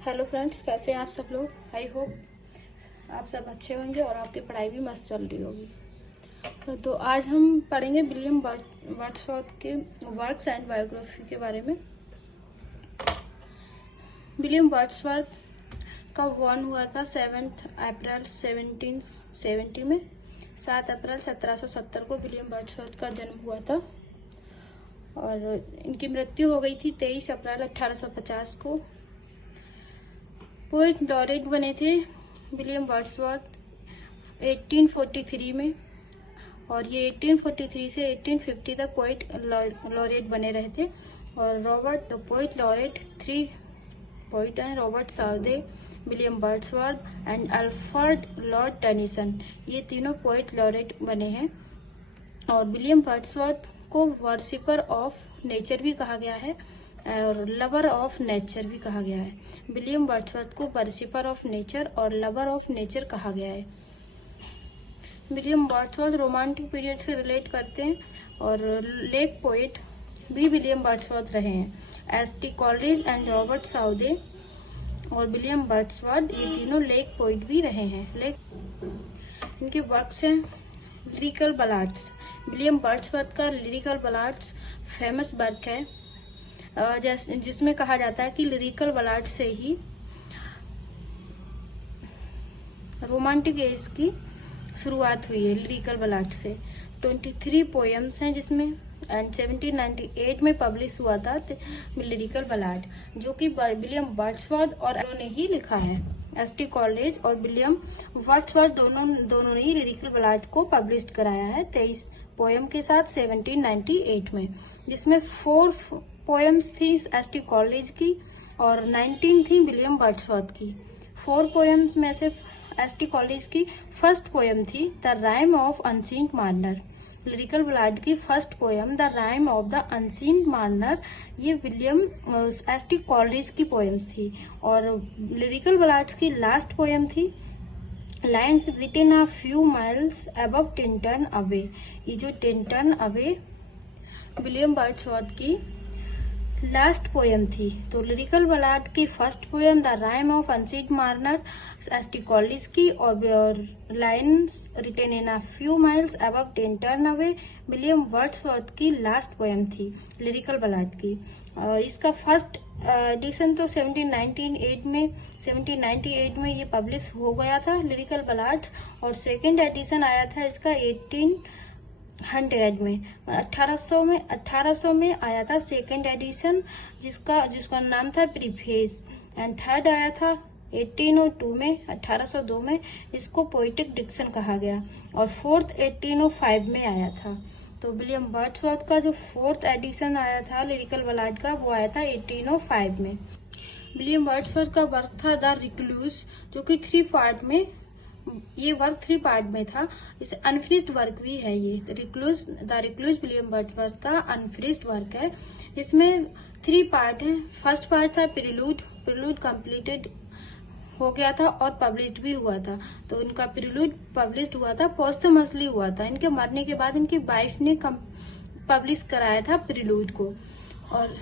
Hello friends, कैसे हैं आप सब लोग। आई होप आप सब अच्छे होंगे और आपकी पढ़ाई भी मस्त चल रही होगी। तो आज हम पढ़ेंगे विलियम वर्ड्सवर्थ के वर्क्स एंड बायोग्राफी के बारे में। विलियम वर्ड्सवर्थ का बॉर्न हुआ था 7 अप्रैल 1770 में। 7 अप्रैल 1770 को विलियम वर्ड्सवर्थ का जन्म हुआ था और इनकी मृत्यु हो गई थी 23 अप्रैल 1850 को। पोएट लॉरेट बने थे विलियम वर्ड्सवर्थ 1843 में और ये 1843 से 1850 तक पोएट लॉरेट बने रहे थे। और पोएट लॉरेट 3 पोएट हैं, Robert Southey, William Wordsworth and Alfred Lord Tennyson. ये तीनों पोएट लॉरेट बने हैं। और विलियम वर्ड्सवर्थ को वर्शिपर ऑफ नेचर भी कहा गया है और लवर ऑफ नेचर भी कहा गया है। विलियम वर्ड्सवर्थ को वर्शिपर ऑफ नेचर और लवर ऑफ नेचर कहा गया है। विलियम वर्ड्सवर्थ रोमांटिक पीरियड से रिलेट करते हैं और लेक पोएट भी विलियम वर्ड्सवर्थ रहे हैं। ST. Coleridge and Robert Southey और विलियम वर्ड्सवर्थ ये तीनों लेक पोएट भी रहे हैं। इनके वर्क्स हैं लिरिकल बलाड्स। विलियम वर्ड्सवर्थ का लिरिकल बलाड्स फेमस वर्क है जिसमें कहा जाता है कि लिरिकल बलाड से ही रोमांटिक एज की शुरुआत हुई है। लिरिकल बलाड से 23 पोएम्स हैं जिसमें एंड 1798 में पब्लिश हुआ था लिरिकल बलाड, जो कि विलियम वर्ड्सवर्थ और उन्होंने ही लिखा है। एस.टी. कॉलरिज और विलियम वर्ड्सवर्थ दोनों ने ही लिरिकल बलाड को पब्लिश कराया है 23 पोएम के साथ 1798 में, जिसमें 4 पोएम्स थी एस.टी. कॉलरिज की और 19 थी विलियम वर्ड्सवर्थ की। 4 पोएम्स में से एस.टी. कॉलरिज की फर्स्ट पोएम थी the rime of unseen mariner. Lyrical ballad की first poem the rime of the unseen mariner ये विलियम एस.टी. कॉलरिज की पोएम्स थी। और लिरिकल बलाड्स की लास्ट पोएम थी lines written a few miles above Tintern Abbey. ये जो Tintern Abbey William Wordsworth की लास्ट पोएम थी। तो लिरिकल बलाड की first poem the rime of unseen mariner ST. Coleridge की और lines written in a few miles above Tintern Abbey William Wordsworth की last poem थी लिरिकल बलाड की। इसका फर्स्ट एडिशन तो 1798 में ये पब्लिश हो गया था लिरिकल बलाड और सेकेंड एडिशन आया था इसका 1800 में 1800 में आया था सेकेंड एडिशन जिसका नाम था प्रीफेस एंड थर्ड आया था 1802 में इसको पोएटिक डिक्शन कहा गया और फोर्थ 1805 में आया था। तो विलियम वर्ड्सवर्थ का जो फोर्थ एडिशन आया था लिरिकल बलाड का वो आया था 1805 में। विलियम वर्ड्सवर्थ का वर्क था द रिक्लूज, जो कि 3 पार्ट में ये वर्क 3 पार्ट में था। इस अनफिनिश्ड वर्क भी है ये द रिक्लूज विलियम वर्ड्सवर्थ का अनफिनिश्ड वर्क है। इसमें 3 पार्ट हैं। फर्स्ट पार्ट था प्रिलूड कंप्लीटेड हो गया था और पब्लिश्ड भी हुआ था। तो इनका प्रिलूड पब्लिश्ड हुआ था, पोस्टमसली हुआ था। इनके मरने के बाद इनकी वाइफ ने पब्लिश कराया था प्रिलूड को। और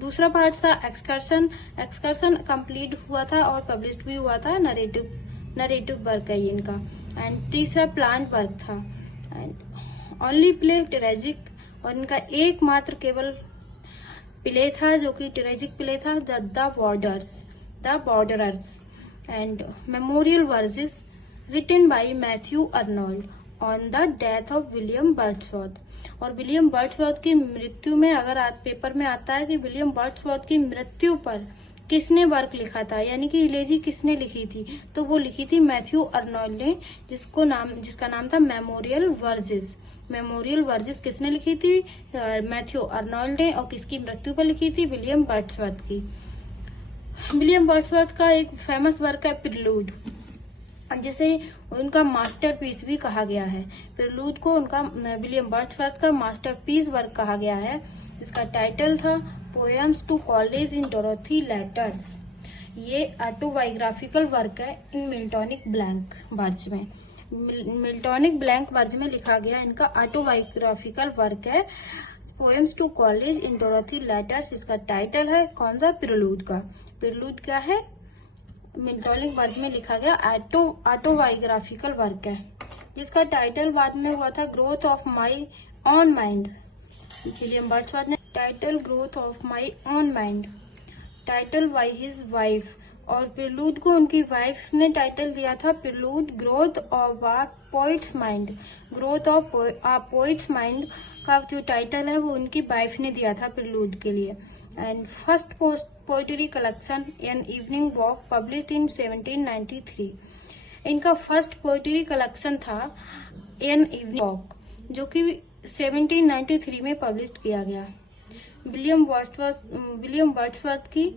दूसरा पार्ट था एक्सकर्शन कंप्लीट हुआ था और पब्लिश्ड भी हुआ था। नरेटिव वर्क है ये इनका। एंड तीसरा प्लांट वर्क था एंड ओनली प्ले ट्रेजिक और इनका एकमात्र केवल प्ले था जो कि ट्रेजिक प्ले था the borderers and memorial verses written by Matthew Arnold on the death of William Wordsworth. और विलियम वर्ड्सवर्थ की मृत्यु में अगर पेपर में आता है कि विलियम वर्ड्सवर्थ की मृत्यु पर किसने वर्क लिखा था, यानी कि इलेजी किसने लिखी थी, तो वो लिखी थी मैथ्यू अर्नोल्ड ने, जिसका नाम था मेमोरियल वर्सेस किसने लिखी थी, मैथ्यू अर्नोल्ड ने। और किसकी मृत्यु पर लिखी थी, विलियम वर्ड्सवर्थ की। विलियम वर्ड्सवर्थ का एक फेमस वर्क है प्रिलूड, जिसे उनका मास्टरपीस भी कहा गया है। प्रिलूड को उनका विलियम वर्ड्सवर्थ का मास्टरपीस वर्क कहा गया है। इसका टाइटल था poems to Coleridge in Dorothy letters. ये ऑटोबायोग्राफिकल वर्क है इन मिल्टॉनिक ब्लैंक वर्ज में लिखा गया इनका ऑटोबायोग्राफिकल वर्क है poems to Coleridge in Dorothy letters. इसका टाइटल है कौन सा, प्रिलूड का। प्रिलूड क्या है, मिंटोलिक वर्ड्स में लिखा गया ऑटोबायोग्राफिकल वर्क है, जिसका टाइटल बाद में हुआ था growth of my own mind. William Wordsworth ने title growth of my own mind, title by his wife, और प्रिलूड को उनकी वाइफ ने टाइटल दिया था prelude growth of a poet's mind. Growth of a poet's mind का जो title है वो उनकी वाइफ ने दिया था प्रिलूड के लिए। And first poetry collection an evening walk published in 1793। इनका फर्स्ट पोइट्री कलेक्शन था एन इवनिंग वॉक, जो कि 1793 में पब्लिश किया गया। विलियम वर्ड्सवर्थ की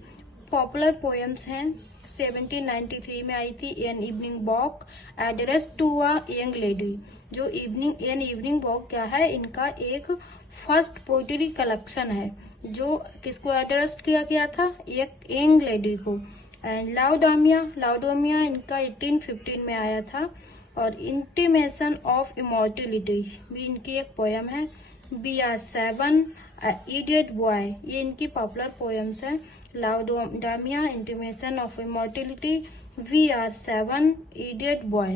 पॉपुलर पोएम्स हैं 1793 में आई थी an evening walk, address to a young lady. जो एन इवनिंग वॉक क्या है, इनका एक फर्स्ट पोइट्री कलेक्शन है जो किसको एड्रेस किया गया था, एक यंग लेडी को। एंड लाउडोमिया इनका 1815 में आया था। और इंटीमेशन ऑफ इमॉर्टिलिटी भी इनकी एक पोयम है। BR7 इडियट बॉय, ये इनकी पॉपुलर पोएम्स है। Laodamia, intimation of immortality, VR7 idiot boy.